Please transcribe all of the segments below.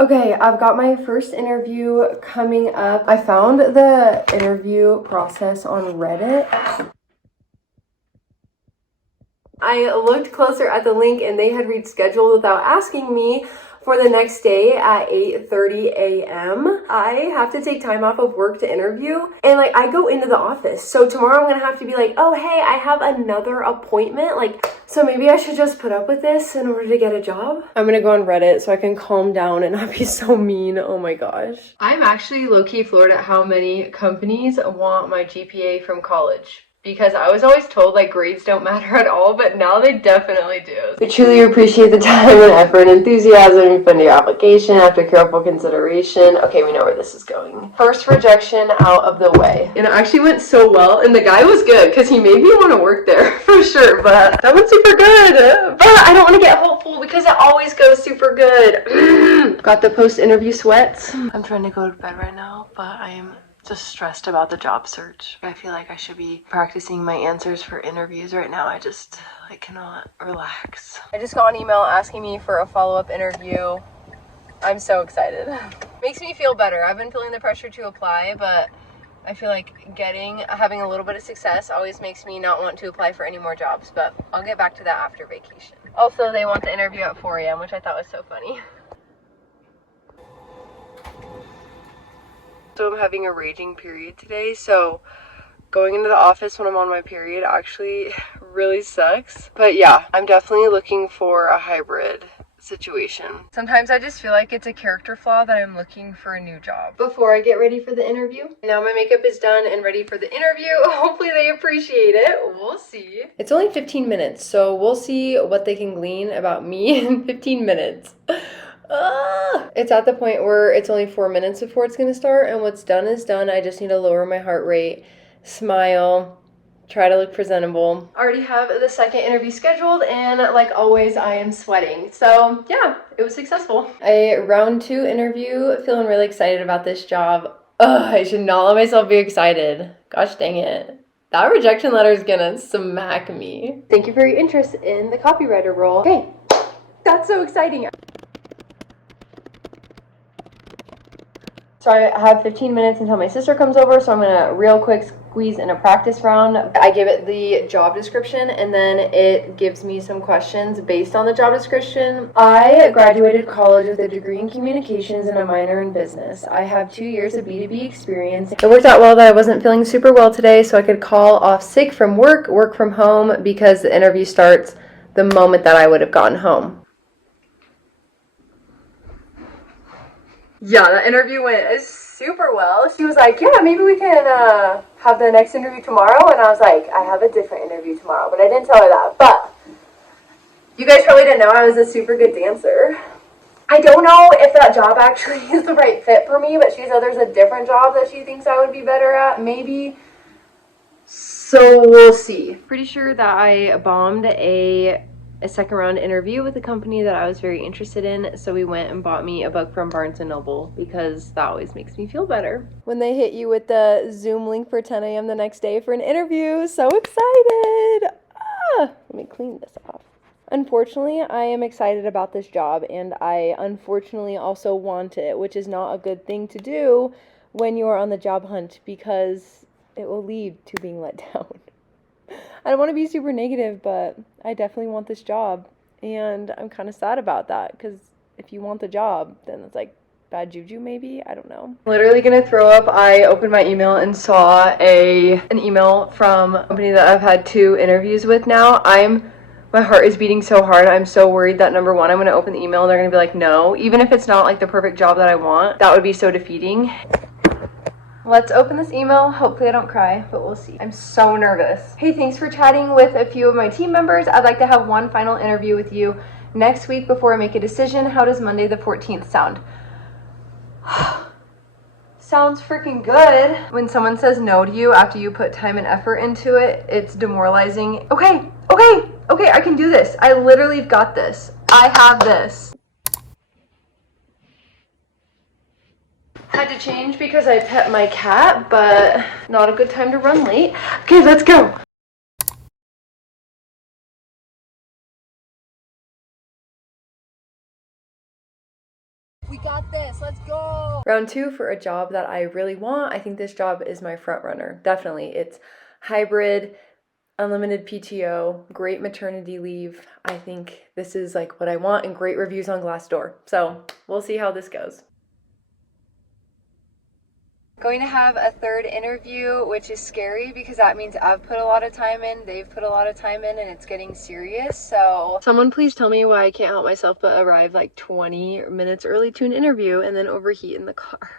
Okay, I've got my first interview coming up. I found the interview process on Reddit. I looked closer at the link and they had rescheduled without asking me for the next day at 8:30 a.m. I have to take time off of work to interview, and like I go into the office. So tomorrow I'm gonna have to be like, oh hey, I have another appointment. So maybe I should just put up with this in order to get a job. I'm gonna go on Reddit so I can calm down and not be so mean. Oh my gosh. I'm actually low-key floored at how many companies want my GPA from college. Because I was always told like grades don't matter at all, but now they definitely do. We truly appreciate the time and effort and enthusiasm you put into your application after careful consideration. Okay, we know where this is going. First rejection out of the way. And it actually went so well, and the guy was good because he made me want to work there for sure, but that went super good. But I don't want to get hopeful because it always goes super good. Got the post-interview sweats. I'm trying to go to bed right now, but I am just stressed about the job search. I feel like I should be practicing my answers for interviews right now. I cannot relax. I just got an email asking me for a follow-up interview. I'm so excited. Makes me feel better. I've been feeling the pressure to apply, but I feel like having a little bit of success always makes me not want to apply for any more jobs, but I'll get back to that after vacation. Also, they want the interview at 4 a.m., which I thought was so funny. So I'm having a raging period today, so going into the office when I'm on my period actually really sucks. But yeah, I'm definitely looking for a hybrid situation. Sometimes I just feel like it's a character flaw that I'm looking for a new job. Before I get ready for the interview, now my makeup is done and ready for the interview. Hopefully they appreciate it. We'll see. It's only 15 minutes, so we'll see what they can glean about me in 15 minutes. It's at the point where it's only 4 minutes before it's gonna start, and what's done is done. I just need to lower my heart rate, smile, try to look presentable. I already have the second interview scheduled, and like always, I am sweating. So yeah, it was successful. A round 2 interview, feeling really excited about this job. I should not let myself be excited. Gosh dang it. That rejection letter is gonna smack me. Thank you for your interest in the copywriter role. Okay, that's so exciting. So I have 15 minutes until my sister comes over, so I'm gonna real quick squeeze in a practice round. I give it the job description, and then it gives me some questions based on the job description. I graduated college with a degree in communications and a minor in business. I have 2 years of B2B experience. It worked out well that I wasn't feeling super well today, so I could call off sick from work from home, because the interview starts the moment that I would have gotten home. Yeah, that interview went super well. She was like, yeah, maybe we can have the next interview tomorrow. And I was like, I have a different interview tomorrow. But I didn't tell her that. But you guys probably didn't know I was a super good dancer. I don't know if that job actually is the right fit for me, but she said there's a different job that she thinks I would be better at, maybe. So we'll see. Pretty sure that I bombed a second round interview with a company that I was very interested in, so we went and bought me a book from Barnes & Noble because that always makes me feel better. When they hit you with the Zoom link for 10 a.m. the next day for an interview, so excited! Let me clean this off. Unfortunately, I am excited about this job, and I unfortunately also want it, which is not a good thing to do when you're on the job hunt, because it will lead to being let down. I don't want to be super negative, but I definitely want this job, and I'm kind of sad about that, because if you want the job, then it's like bad juju maybe. I don't know. Literally gonna throw up. I opened my email and saw an email from a company that I've had 2 interviews with now. My heart is beating so hard. I'm so worried that number one, I'm gonna open the email and they're gonna be like, no. Even if it's not like the perfect job that I want, that would be so defeating. Let's open this email. Hopefully I don't cry, but we'll see. I'm so nervous. Hey, thanks for chatting with a few of my team members. I'd like to have one final interview with you next week before I make a decision. How does Monday the 14th sound? Sounds freaking good. When someone says no to you after you put time and effort into it, it's demoralizing. Okay, I can do this. I literally have got this. I have this. Had to change because I pet my cat, but not a good time to run late. Okay, let's go. We got this. Let's go. Round 2 for a job that I really want. I think this job is my front runner. Definitely. It's hybrid, unlimited PTO, great maternity leave. I think this is like what I want, and great reviews on Glassdoor. So we'll see how this goes. Going to have a third interview, which is scary because that means I've put a lot of time in, they've put a lot of time in, and it's getting serious. So someone please tell me why I can't help myself but arrive like 20 minutes early to an interview and then overheat in the car.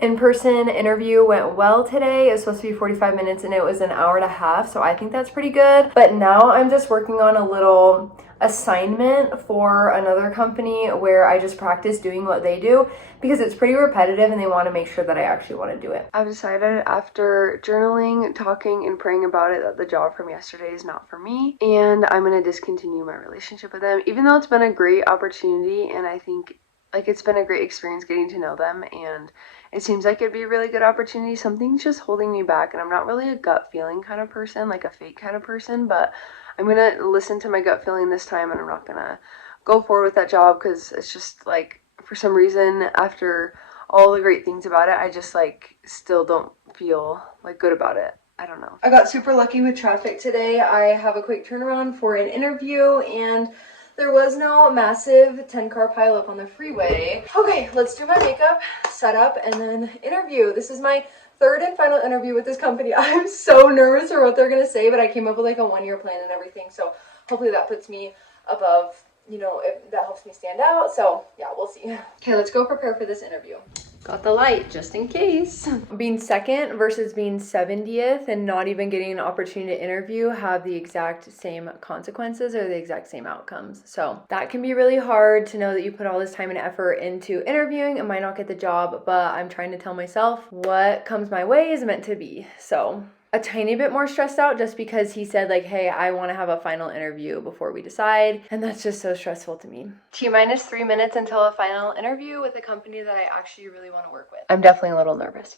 In-person interview went well today. It was supposed to be 45 minutes and it was an hour and a half, so I think that's pretty good. But now I'm just working on a little assignment for another company where I just practice doing what they do because it's pretty repetitive and they want to make sure that I actually want to do it. I've decided after journaling, talking, and praying about it that the job from yesterday is not for me, and I'm going to discontinue my relationship with them, even though it's been a great opportunity and I think like it's been a great experience getting to know them, and it seems like it'd be a really good opportunity. Something's just holding me back, and I'm not really a gut feeling kind of person, like a fake kind of person, but I'm gonna listen to my gut feeling this time, and I'm not gonna go forward with that job because it's just like, for some reason, after all the great things about it, I just like still don't feel like good about it. I don't know. I got super lucky with traffic today. I have a quick turnaround for an interview, and there was no massive 10-car pileup on the freeway. Okay, let's do my makeup, set up, and then interview. This is my third and final interview with this company. I'm so nervous for what they're gonna say, but I came up with like a 1-year plan and everything, so hopefully that puts me above, you know, if that helps me stand out. So yeah, we'll see. Okay, let's go prepare for this interview. Got the light just in case. Being second versus being 70th and not even getting an opportunity to interview have the exact same consequences or the exact same outcomes. So that can be really hard to know that you put all this time and effort into interviewing and might not get the job, but I'm trying to tell myself what comes my way is meant to be. So a tiny bit more stressed out just because he said like, hey, I want to have a final interview before we decide. And that's just so stressful to me. T-minus 3 minutes until a final interview with a company that I actually really want to work with. I'm definitely a little nervous.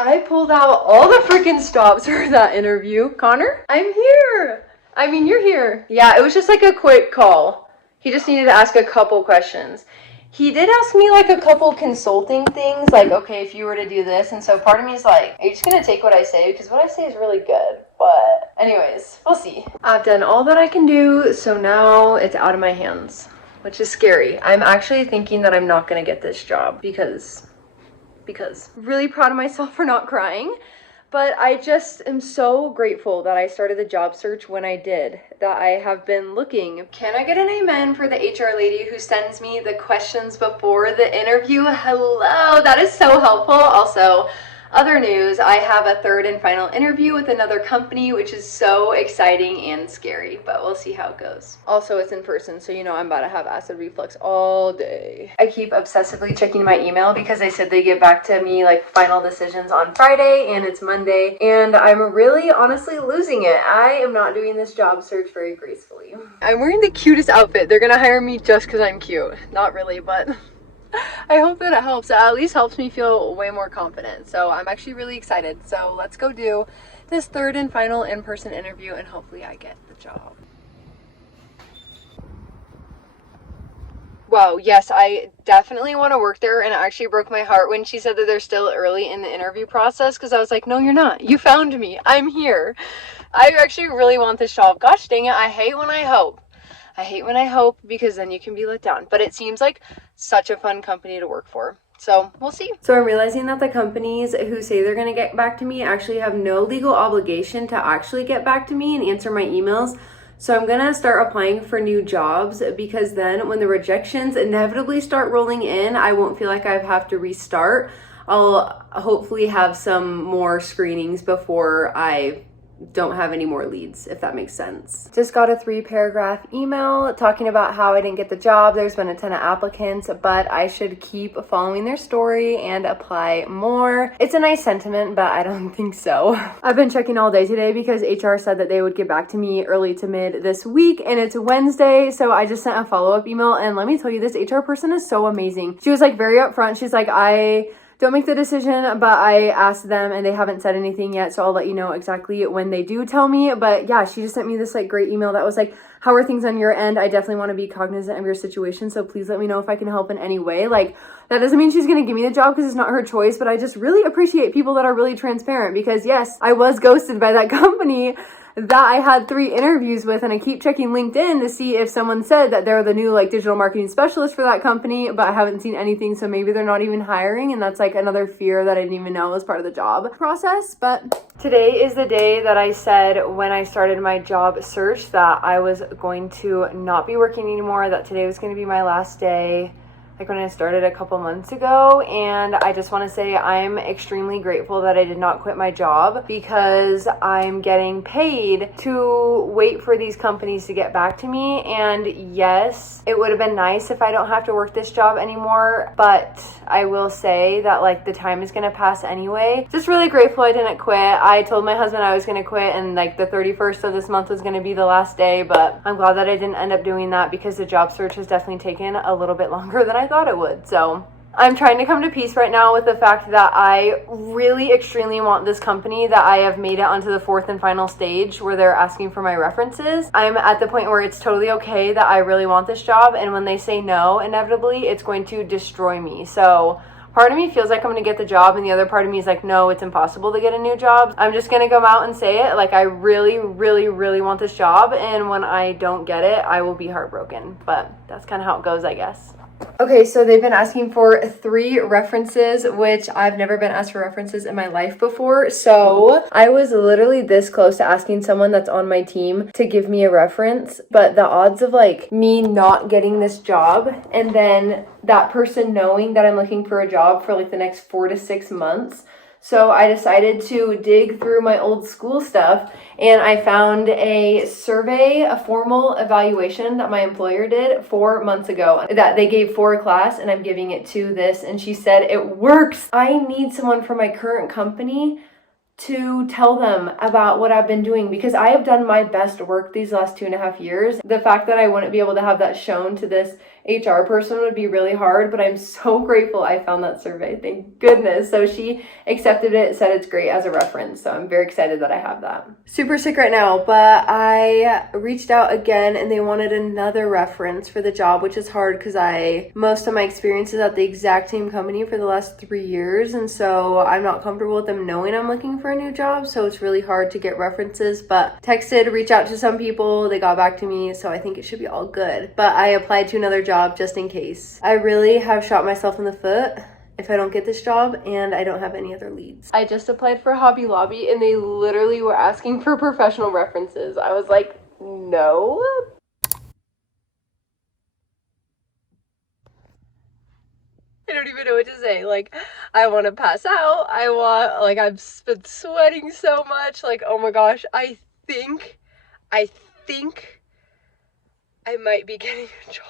I pulled out all the freaking stops for that interview. Connor, I'm here. I mean, you're here. Yeah, it was just like a quick call. He just needed to ask a couple questions. He did ask me like a couple consulting things, like, okay, if you were to do this, and so part of me is like, are you just gonna take what I say? Because what I say is really good, but anyways, we'll see. I've done all that I can do, so now it's out of my hands, which is scary. I'm actually thinking that I'm not gonna get this job because really proud of myself for not crying. But I just am so grateful that I started the job search when I did, that I have been looking. Can I get an amen for the HR lady who sends me the questions before the interview? Hello, that is so helpful. Also, other news, I have a third and final interview with another company, which is so exciting and scary, but we'll see how it goes. Also, it's in person, so you know I'm about to have acid reflux all day. I keep obsessively checking my email because they said they get back to me like final decisions on Friday, and it's Monday, and I'm really honestly losing it. I am not doing this job search very gracefully. I'm wearing the cutest outfit. They're gonna hire me just because I'm cute. Not really, but I hope that it helps. It at least helps me feel way more confident. So I'm actually really excited. So let's go do this third and final in-person interview and hopefully I get the job. Wow, yes, I definitely want to work there, and it actually broke my heart when she said that they're still early in the interview process, because I was like, no, you're not. You found me. I'm here. I actually really want this job. Gosh dang it, I hate when I hope. I hate when I hope because then you can be let down. But it seems like such a fun company to work for. So we'll see. So I'm realizing that the companies who say they're going to get back to me actually have no legal obligation to actually get back to me and answer my emails. So I'm going to start applying for new jobs because then when the rejections inevitably start rolling in, I won't feel like I have to restart. I'll hopefully have some more screenings before I don't have any more leads, if that makes sense. Just got a 3-paragraph email talking about how I didn't get the job. There's been a ton of applicants, but I should keep following their story and apply more. It's a nice sentiment, but I don't think so. I've been checking all day today because HR said that they would get back to me early to mid this week, and it's Wednesday, so I just sent a follow-up email, and let me tell you, this HR person is so amazing. She was like very upfront. She's like, I don't make the decision, but I asked them and they haven't said anything yet, so I'll let you know exactly when they do tell me. But yeah, she just sent me this like great email that was like, how are things on your end? I definitely want to be cognizant of your situation, so please let me know if I can help in any way. Like, that doesn't mean she's gonna give me the job because it's not her choice, but I just really appreciate people that are really transparent, because yes, I was ghosted by that company that I had 3 interviews with, and I keep checking LinkedIn to see if someone said that they're the new like digital marketing specialist for that company, but I haven't seen anything, so maybe they're not even hiring, and that's like another fear that I didn't even know was part of the job process. But today is the day that I said when I started my job search that I was going to not be working anymore, that today was going to be my last day, like when I started a couple months ago. And I just want to say I'm extremely grateful that I did not quit my job, because I'm getting paid to wait for these companies to get back to me. And yes, it would have been nice if I don't have to work this job anymore, but I will say that like the time is going to pass anyway. Just really grateful I didn't quit. I told my husband I was going to quit and like the 31st of this month was going to be the last day, but I'm glad that I didn't end up doing that, because the job search has definitely taken a little bit longer than I thought it would. So I'm trying to come to peace right now with the fact that I really extremely want this company, that I have made it onto the 4th and final stage where they're asking for my references. I'm at the point where it's totally okay that I really want this job, and when they say no, inevitably it's going to destroy me. So part of me feels like I'm going to get the job, and the other part of me is like, no, it's impossible to get a new job. I'm just going to come out and say it. Like, I really, really, really want this job, and when I don't get it, I will be heartbroken. But that's kind of how it goes, I guess. Okay, so they've been asking for 3 references, which I've never been asked for references in my life before. So I was literally this close to asking someone that's on my team to give me a reference, but the odds of like me not getting this job and then that person knowing that I'm looking for a job for like the next 4 to 6 months. So I decided to dig through my old school stuff, and I found a survey, a formal evaluation that my employer did 4 months ago that they gave for a class, and I'm giving it to this, and she said it works. I need someone from my current company to tell them about what I've been doing, because I have done my best work these last 2.5 years. The fact that I wouldn't be able to have that shown to this HR person would be really hard, but I'm so grateful I found that survey. Thank goodness. So she accepted it, said it's great as a reference. So I'm very excited that I have that. Super sick right now, but I reached out again and they wanted another reference for the job, which is hard because most of my experience is at the exact same company for the last 3 years. And so I'm not comfortable with them knowing I'm looking for a new job. So it's really hard to get references, but texted, reach out to some people. They got back to me. So I think it should be all good. But I applied to another job just in case. I really have shot myself in the foot if I don't get this job, and I don't have any other leads. I just applied for Hobby Lobby and they literally were asking for professional references. I was like, no. I don't even know what to say. Like, I want to pass out. I've been sweating so much. Like, oh my gosh, I think I might be getting a job.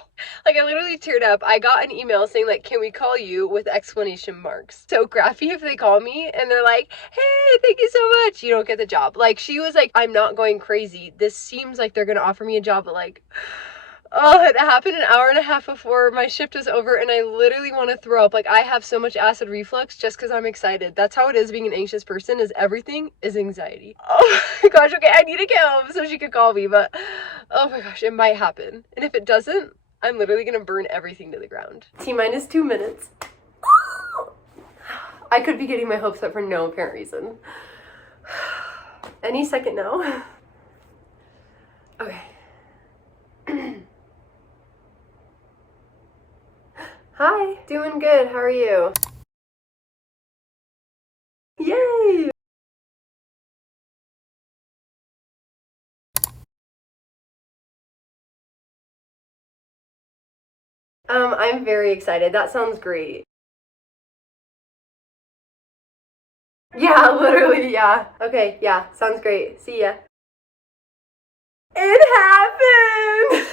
Like, I literally teared up. I got an email saying, like, can we call you, with exclamation marks. So graphy if they call me and they're like, hey, thank you so much, you don't get the job. Like, she was like, I'm not going crazy. This seems like they're going to offer me a job, but like, oh, it happened an hour and a half before my shift was over and I literally want to throw up. Like, I have so much acid reflux just because I'm excited. That's how it is being an anxious person, is everything is anxiety. Oh my gosh, okay, I need to get home so she could call me, but oh my gosh, it might happen. And if it doesn't, I'm literally going to burn everything to the ground. T-minus 2 minutes. I could be getting my hopes up for no apparent reason. Any second now. Okay. Hi, doing good. How are you? Yay! I'm very excited. That sounds great. Yeah, literally, yeah. Okay, yeah, sounds great. See ya. It happened!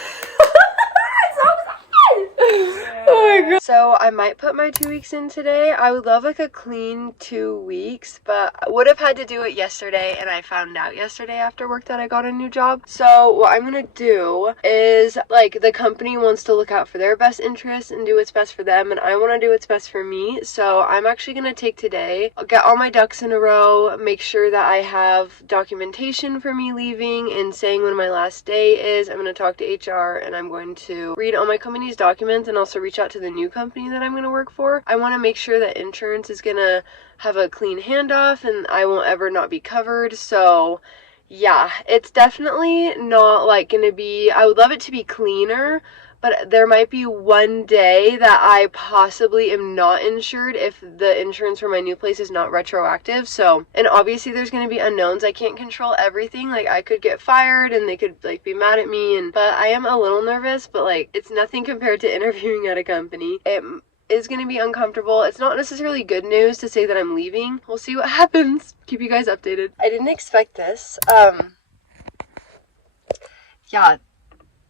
I'm so excited! Oh my god. So I might put my 2 weeks in today. I would love like a clean 2 weeks, but I would have had to do it yesterday, and I found out yesterday after work that I got a new job. So what I'm gonna do is, like, the company wants to look out for their best interests and do what's best for them, and I want to do what's best for me. So I'm actually gonna take today, get all my ducks in a row, make sure that I have documentation for me leaving and saying when my last day is. I'm gonna talk to HR, and I'm going to read all my company's documents and also reach out to the new company that I'm going to work for. I want to make sure that insurance is going to have a clean handoff and I won't ever not be covered. So yeah, it's definitely not like going to be, I would love it to be cleaner, but there might be one day that I possibly am not insured if the insurance for my new place is not retroactive. So, and obviously there's going to be unknowns. I can't control everything. Like, I could get fired and they could like be mad at me, but I am a little nervous, but like, it's nothing compared to interviewing at a company. It is going to be uncomfortable. It's not necessarily good news to say that I'm leaving. We'll see what happens. Keep you guys updated. I didn't expect this. Yeah,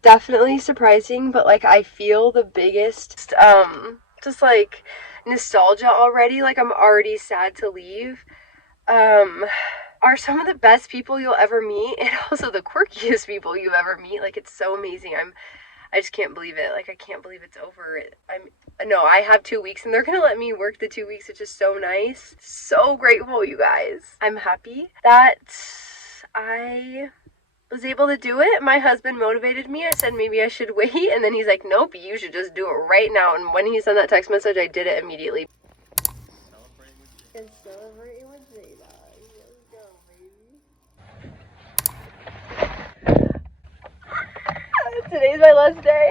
definitely surprising, but like, I feel the biggest just like nostalgia already. Like, I'm already sad to leave. Are some of the best people you'll ever meet, and also the quirkiest people you ever meet. Like, it's so amazing. I just can't believe it. Like, I can't believe it's over. No, I have 2 weeks and they're gonna let me work the 2 weeks, which is so nice. So grateful, you guys. I'm happy that I was able to do it. My husband motivated me. I said maybe I should wait, and then he's like, nope, you should just do it right now. And when he sent that text message, I did it immediately. Celebrating with Jada. Let's go, baby. Today's my last day.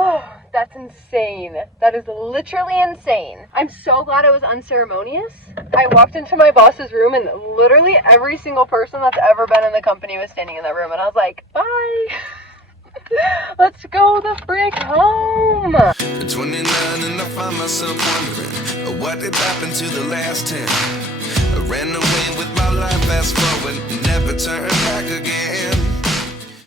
Oh, that's insane. That is literally insane. I'm so glad I was unceremonious. I walked into my boss's room and literally every single person that's ever been in the company was standing in that room, and I was like, bye. Let's go the frick home. 29 and I find myself wondering what did happen to the last 10. I ran away with my life, fast forward, never turn back again.